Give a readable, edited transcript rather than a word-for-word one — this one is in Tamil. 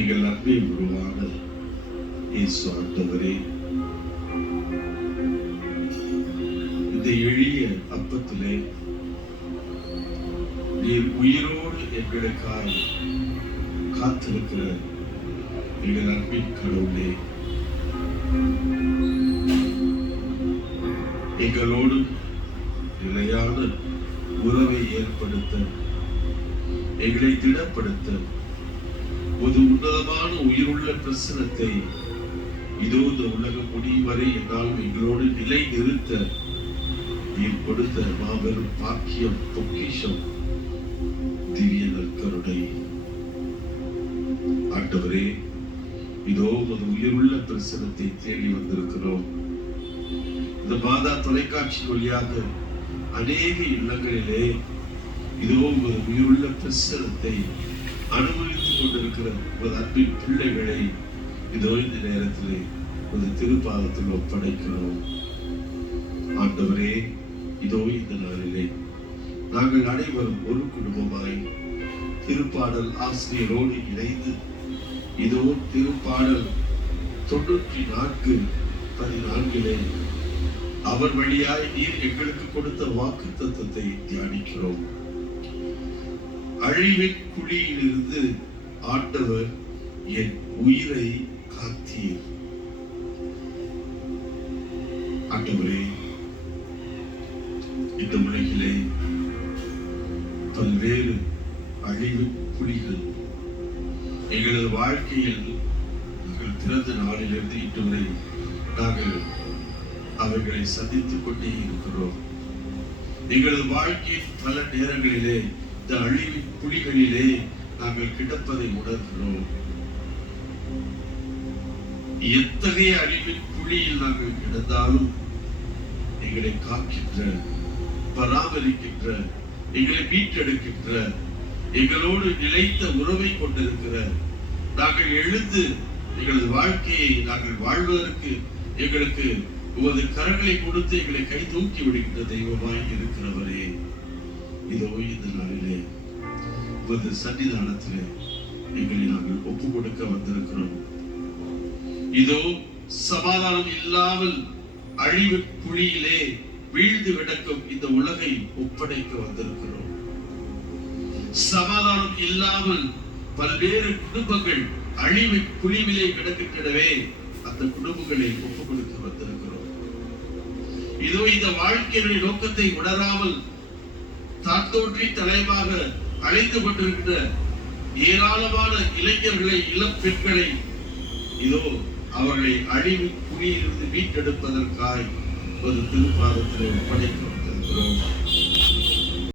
எங்கள் அன்பை உருவான இயேசு ஆண்டவரே, இந்த எளிய அப்பத்திலே நீர் உயிரோடு எங்களுக்காய் காத்திருக்கிற எங்கள் அன்பின் கடவுளே, எங்களோடு நிலையான உறவை ஏற்படுத்த, எங்களை திடப்படுத்த ஒரு உன்னதமான உயிருள்ள பிரசனத்தை இதோ இந்த உலகம் முடியும் வரை என்னால் எங்களோடு நிலை நிறுத்த நீர் கொடுத்த மாபெரும் பாக்கியம், பொக்கிஷம், திவ்ய நற்கருணை. ஆண்டவரே, இதோ ஒரு உயிருள்ள பிரசனத்தை தேடி வந்திருக்கிறோம். இந்த மாதா தொலைக்காட்சி வழியாக அநேக இல்லங்களிலே இதோ ஒரு உயிருள்ள பிரசனத்தை அனுபவித்துக் கொண்டிருக்கிற ஒரு அன்பின் பிள்ளைகளை இதோ இந்த நேரத்திலே ஒரு திருப்பாதத்தில் ஒப்படைக்கிறோம். ஆண்டவரே, இதோ இந்த நாளிலே நாங்கள் அனைவரும் ஒரு குடும்பமாய் திருப்பாடல் ஆசிரியரோடு இணைந்து இதோ திருப்பாடல் 94:14 அவர் வழியாய் நீர் எங்களுக்கு கொடுத்த வாக்கு தத்தத்தை தியானிக்கிறோம். அழிவின் குழியிலிருந்து ஆண்டவர் என் உயிரை காத்தீர். ஆண்டவரே, இந்த உலகிலே பல்வேறு அழிவு குழிகள் எங்களது வாழ்க்கையில் நாங்கள் பிறந்த நாளிலிருந்து இன்று வரை நாங்கள் அவர்களை சந்தித்துக் கொண்டே இருக்கிறோம். எங்களது வாழ்க்கையின் பல நேரங்களிலே இந்த அழிவின் குழிகளிலே நாங்கள் கிடப்பதை உணர்கிறோம். எத்தகைய அழிவின் குழியில் நாங்கள் கிடந்தாலும் எங்களை காக்கின்ற, பராமரிக்கின்ற, எங்களை மீட்டெடுக்கின்ற, எங்களோடு நிலைத்த உறவை கொண்டிருக்கிற, நாங்கள் எழுந்து எங்களது வாழ்க்கையை நாங்கள் வாழ்வதற்கு எங்களுக்கு உமது கரங்களை கொடுத்து எங்களை கை தூக்கி விடுகின்ற தெய்வமாய் இருக்கிறவரே, இதோ இந்த நாளிலே உமது சன்னிதானத்திலே எங்களை நாங்கள் ஒப்பு கொடுக்க வந்திருக்கிறோம். இதோ சமாதானம் இல்லாமல் அழிவு குழியிலே வீழ்ந்து கிடக்கும் இந்த உலகை ஒப்படைக்க வந்திருக்கிறோம். சமாதானம் இல்லாமல் பல்வேறு குடும்பங்கள் அழிவு குழிவிலே கிடக்கின்றனவே, அந்த குடும்பங்களை ஒப்பு கொடுக்க வந்திருக்கிறோம். இதோ இந்த வாழ்க்கையினுடைய நோக்கத்தை உணராமல் தாத்தோற்றி தலைமாக அழைத்து கொண்டிருக்கின்ற ஏராளமான இளைஞர்களை, இளம் பெண்களை இதோ அவர்களை அழிவு குழியிலிருந்து மீட்டெடுப்பதற்காய் ஒரு திருப்பாதத்தில் ஒப்படைக்க வந்திருக்கிறோம்.